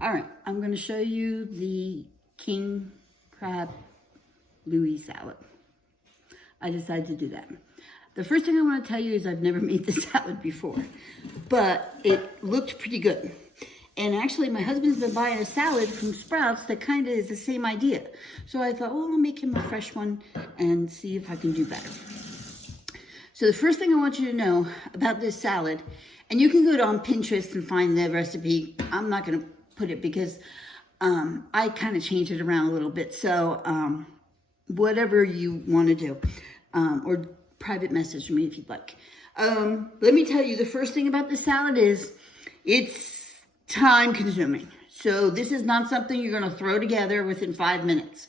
All right, I'm going to show you the king crab Louis salad. I decided to do that. The first thing I want to tell you is I've never made this salad before, but it looked pretty good. And actually, my husband's been buying a salad from Sprouts that kind of is the same idea. So I thought, well, I'll make him a fresh one and see if I can do better. So the first thing I want you to know about this salad, and you can go on Pinterest and find the recipe. I'm not going to put it because I kind of changed it around a little bit. So whatever you want to do, or private message me if you'd like. Let me tell you, the first thing about this salad is it's time consuming. So this is not something you're going to throw together within 5 minutes.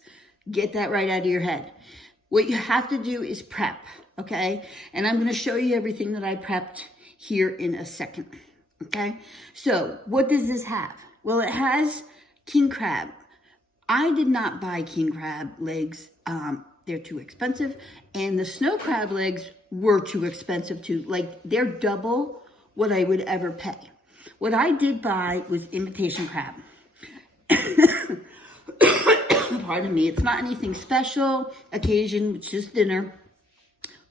Get that right out of your head. What you have to do is prep, okay? And I'm going to show you everything that I prepped here in a second, okay? So what does this have? Well, it has king crab. I did not buy king crab legs. They're too expensive. And the snow crab legs were too expensive too. Like, they're double what I would ever pay. What I did buy was imitation crab. Pardon me. It's not anything special. Occasion, it's just dinner.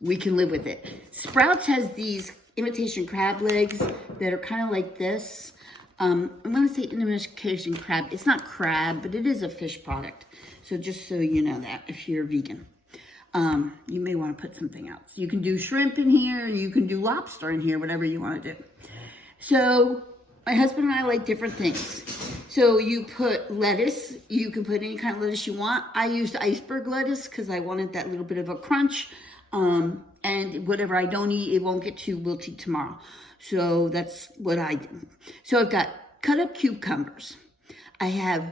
We can live with it. Sprouts has these imitation crab legs that are kind of like this. I'm going to say imitation crab. It's not crab, but it is a fish product. So just so you know that, if you're vegan. You may want to put something else. You can do shrimp in here. You can do lobster in here, whatever you want to do. So my husband and I like different things. So you put lettuce. You can put any kind of lettuce you want. I used iceberg lettuce because I wanted that little bit of a crunch. And whatever I don't eat, it won't get too wilty tomorrow. So that's what I do. So I've got cut up cucumbers. I have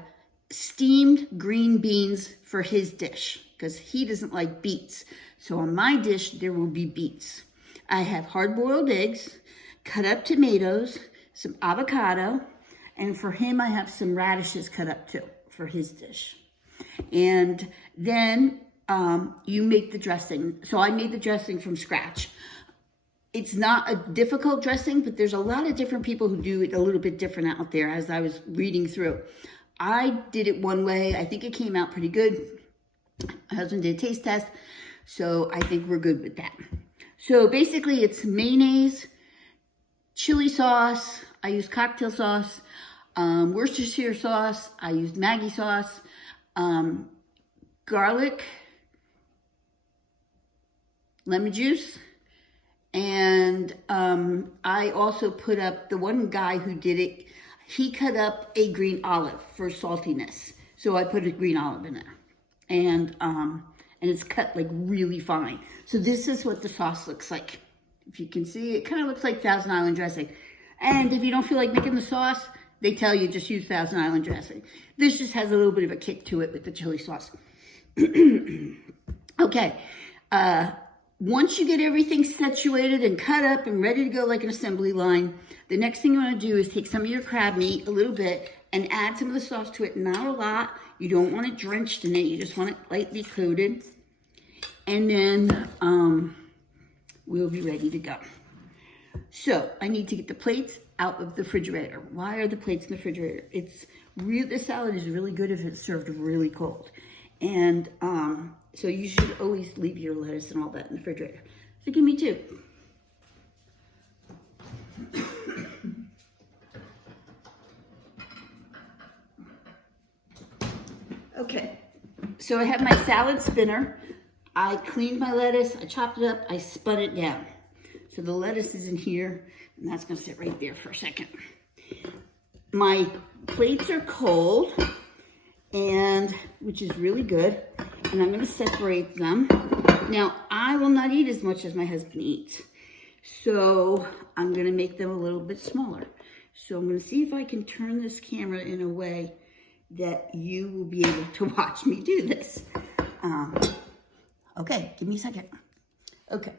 steamed green beans for his dish because he doesn't like beets. So on my dish, there will be beets. I have hard-boiled eggs, cut up tomatoes, some avocado, and for him, I have some radishes cut up too for his dish. And then you make the dressing. So I made the dressing from scratch. It's not a difficult dressing, but there's a lot of different people who do it a little bit different out there as I was reading through. I did it one way. I think it came out pretty good. My husband did a taste test, so I think we're good with that. So basically it's mayonnaise, chili sauce. I use cocktail sauce, Worcestershire sauce. I used Maggi sauce, garlic, lemon juice. And I also put up, the one guy who did it, he cut up a green olive for saltiness. So I put a green olive in there. And it's cut like really fine. So this is what the sauce looks like. If you can see, it kind of looks like Thousand Island dressing. And if you don't feel like making the sauce, they tell you just use Thousand Island dressing. This just has a little bit of a kick to it with the chili sauce. Okay. Once you get everything situated and cut up and ready to go like an assembly line, the next thing you want to do is take some of your crab meat, a little bit, and add some of the sauce to it. Not a lot. You don't want it drenched in it. You just want it lightly coated. And then we'll be ready to go. So I need to get the plates out of the refrigerator. Why are the plates in the refrigerator? This salad is really good if it's served really cold. And so you should always leave your lettuce and all that in the refrigerator. So give me two. Okay, so I have my salad spinner. I cleaned my lettuce, I chopped it up, I spun it down. So the lettuce is in here, and that's gonna sit right there for a second. My plates are cold, which is really good, and I'm gonna separate them. Now, I will not eat as much as my husband eats, so I'm gonna make them a little bit smaller. So I'm gonna see if I can turn this camera in a way that you will be able to watch me do this. Okay, give me a second. Okay,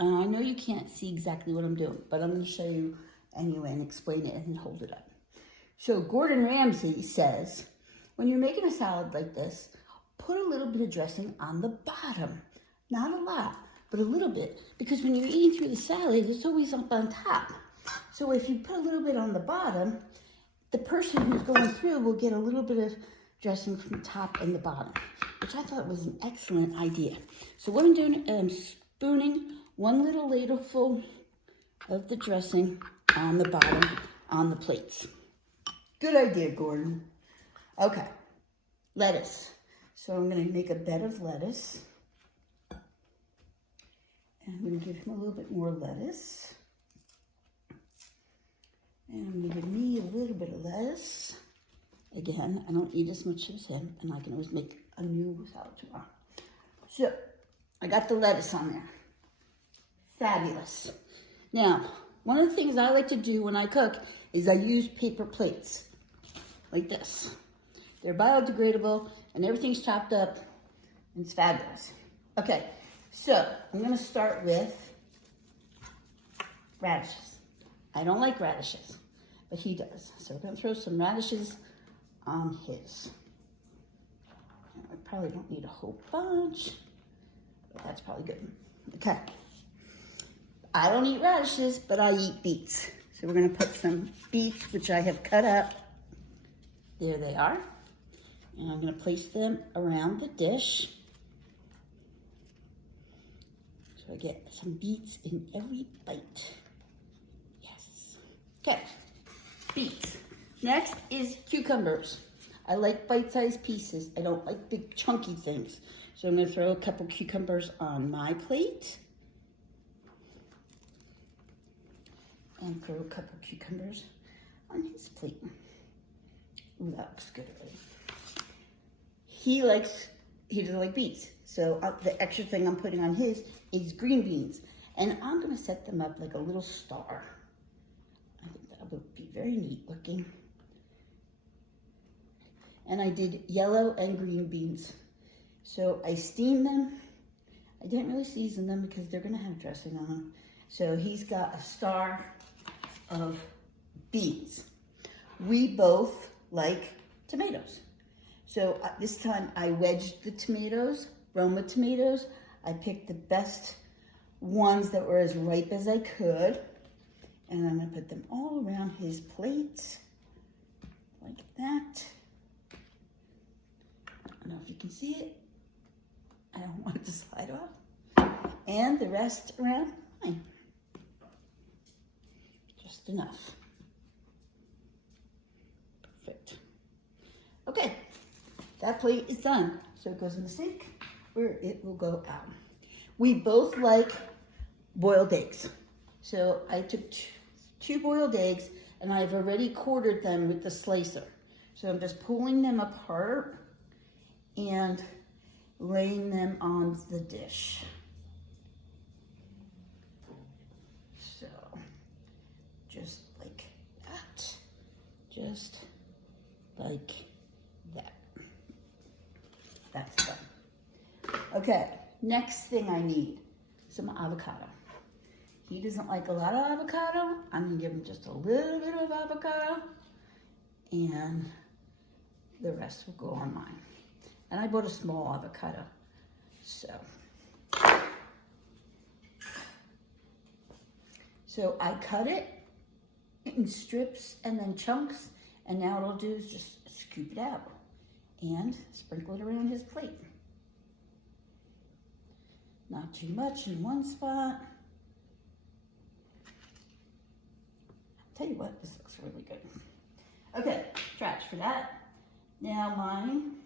I know you can't see exactly what I'm doing, but I'm gonna show you anyway and explain it and hold it up. So Gordon Ramsay says, when you're making a salad like this, put a little bit of dressing on the bottom. Not a lot, but a little bit, because when you're eating through the salad, it's always up on top. So if you put a little bit on the bottom, the person who's going through will get a little bit of dressing from the top and the bottom, which I thought was an excellent idea. So what I'm doing, I'm spooning 1 little ladleful of the dressing on the bottom on the plates. Good idea, Gordon. Okay, lettuce. So I'm going to make a bed of lettuce. And I'm going to give him a little bit more lettuce. And I'm going to give me a little bit of lettuce. Again, I don't eat as much as him, and I can always make a new salad tomorrow. So, I got the lettuce on there. Fabulous. Now, one of the things I like to do when I cook is I use paper plates, like this. They're biodegradable, and everything's chopped up, and it's fabulous. Okay, so I'm gonna start with radishes. I don't like radishes, but he does. So we're gonna throw some radishes on his. I probably don't need a whole bunch, but that's probably good. Okay. I don't eat radishes, but I eat beets. So we're gonna put some beets, which I have cut up. There they are. And I'm gonna place them around the dish. So I get some beets in every bite. Yes. Okay, beets. Next is cucumbers. I like bite-sized pieces. I don't like big chunky things. So I'm gonna throw a couple cucumbers on my plate. And throw a couple cucumbers on his plate. Ooh, that looks good already. He doesn't like beets. So the extra thing I'm putting on his is green beans. And I'm gonna set them up like a little star. I think that would be very neat looking. And I did yellow and green beans. So I steamed them. I didn't really season them because they're gonna have dressing on them. So he's got a star of beans. We both like tomatoes. So this time I wedged the tomatoes, Roma tomatoes. I picked the best ones that were as ripe as I could. And I'm gonna put them all around his plate, like that. I don't know if you can see it. I don't want it to slide off. And the rest around mine. Just enough. Perfect. Okay, that plate is done. So it goes in the sink where it will go out. We both like boiled eggs. So I took two boiled eggs and I've already quartered them with the slicer. So I'm just pulling them apart and laying them on the dish. So just like that. Just like that. That's done. Okay, next thing I need, some avocado. He doesn't like a lot of avocado. I'm gonna give him just a little bit of avocado and the rest will go on mine. And I bought a small avocado, so I cut it in strips and then chunks, and now what I'll do is just scoop it out and sprinkle it around his plate. Not too much in one spot. I'll tell you what, this looks really good. Okay, trash for that. Now mine.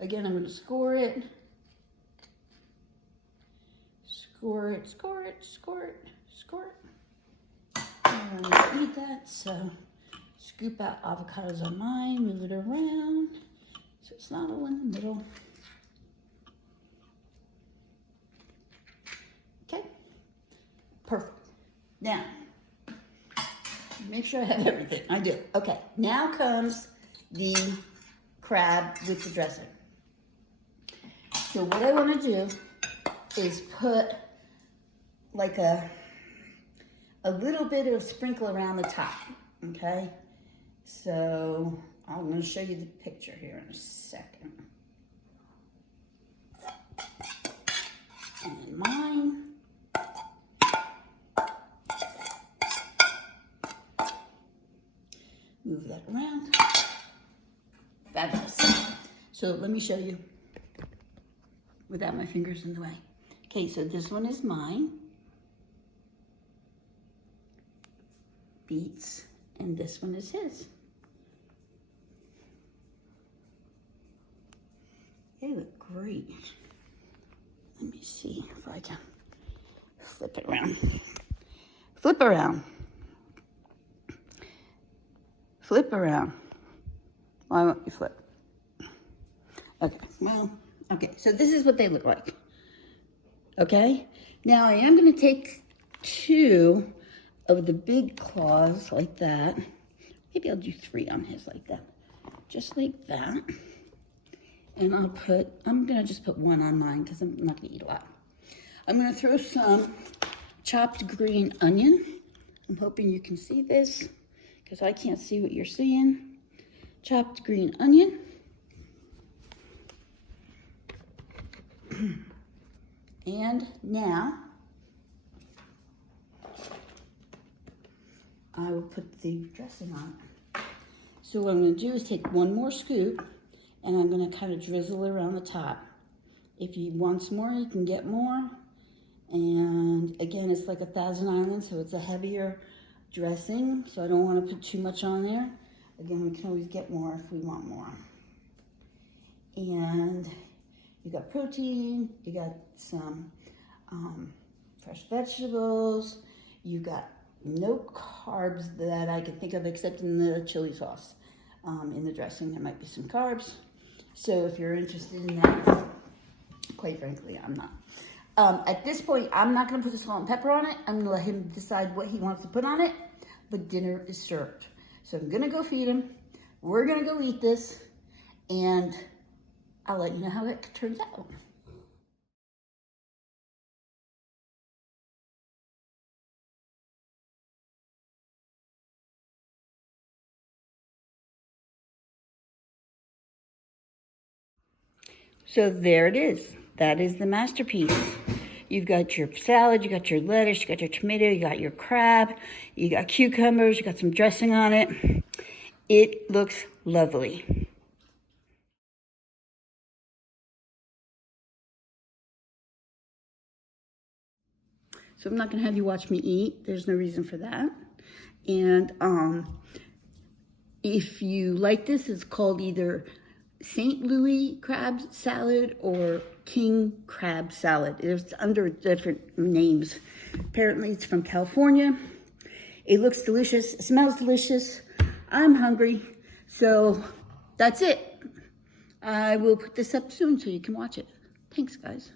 Again, I'm going to score it. Score it, score it, score it, score it. I'm going to eat that, so scoop out avocados on mine, move it around so it's not all in the middle. Okay, perfect. Now, make sure I have everything. I do. Okay, now comes the crab with the dressing. So what I want to do is put like a little bit of sprinkle around the top, okay? So I'm going to show you the picture here in a second. And mine. Move that around. Fabulous. So let me show you without my fingers in the way. Okay, so this one is mine. Beets, and this one is his. They look great. Let me see if I can flip it around. Flip around. Flip around. Why won't you flip? Okay, well, okay, so this is what they look like. Okay, now I am going to take 2 of the big claws like that. Maybe I'll do 3 on his like that. Just like that. And I'm going to just put 1 on mine because I'm not going to eat a lot. I'm going to throw some chopped green onion. I'm hoping you can see this because I can't see what you're seeing. Chopped green onion. And now I will put the dressing on it. So what I'm going to do is take 1 more scoop and I'm going to kind of drizzle it around the top. If you want some more, you can get more. And again, it's like a Thousand Island, so it's a heavier dressing, so I don't want to put too much on there. Again, we can always get more if we want more. And you got protein, you got some fresh vegetables, you got no carbs that I can think of except in the chili sauce. In the dressing, there might be some carbs. So if you're interested in that, quite frankly, I'm not. At this point, I'm not going to put the salt and pepper on it. I'm going to let him decide what he wants to put on it. But dinner is served. So I'm going to go feed him. We're going to go eat this. And I'll let you know how it turns out. So there it is. That is the masterpiece. You've got your salad, you got your lettuce, you got your tomato, you got your crab, you got cucumbers, you got some dressing on it. It looks lovely. So I'm not gonna have you watch me eat. There's no reason for that. And if you like this, it's called either St. Louis crab salad or king crab salad. It's under different names. Apparently it's from California. It looks delicious, it smells delicious. I'm hungry, so that's it. I will put this up soon so you can watch it. Thanks, guys.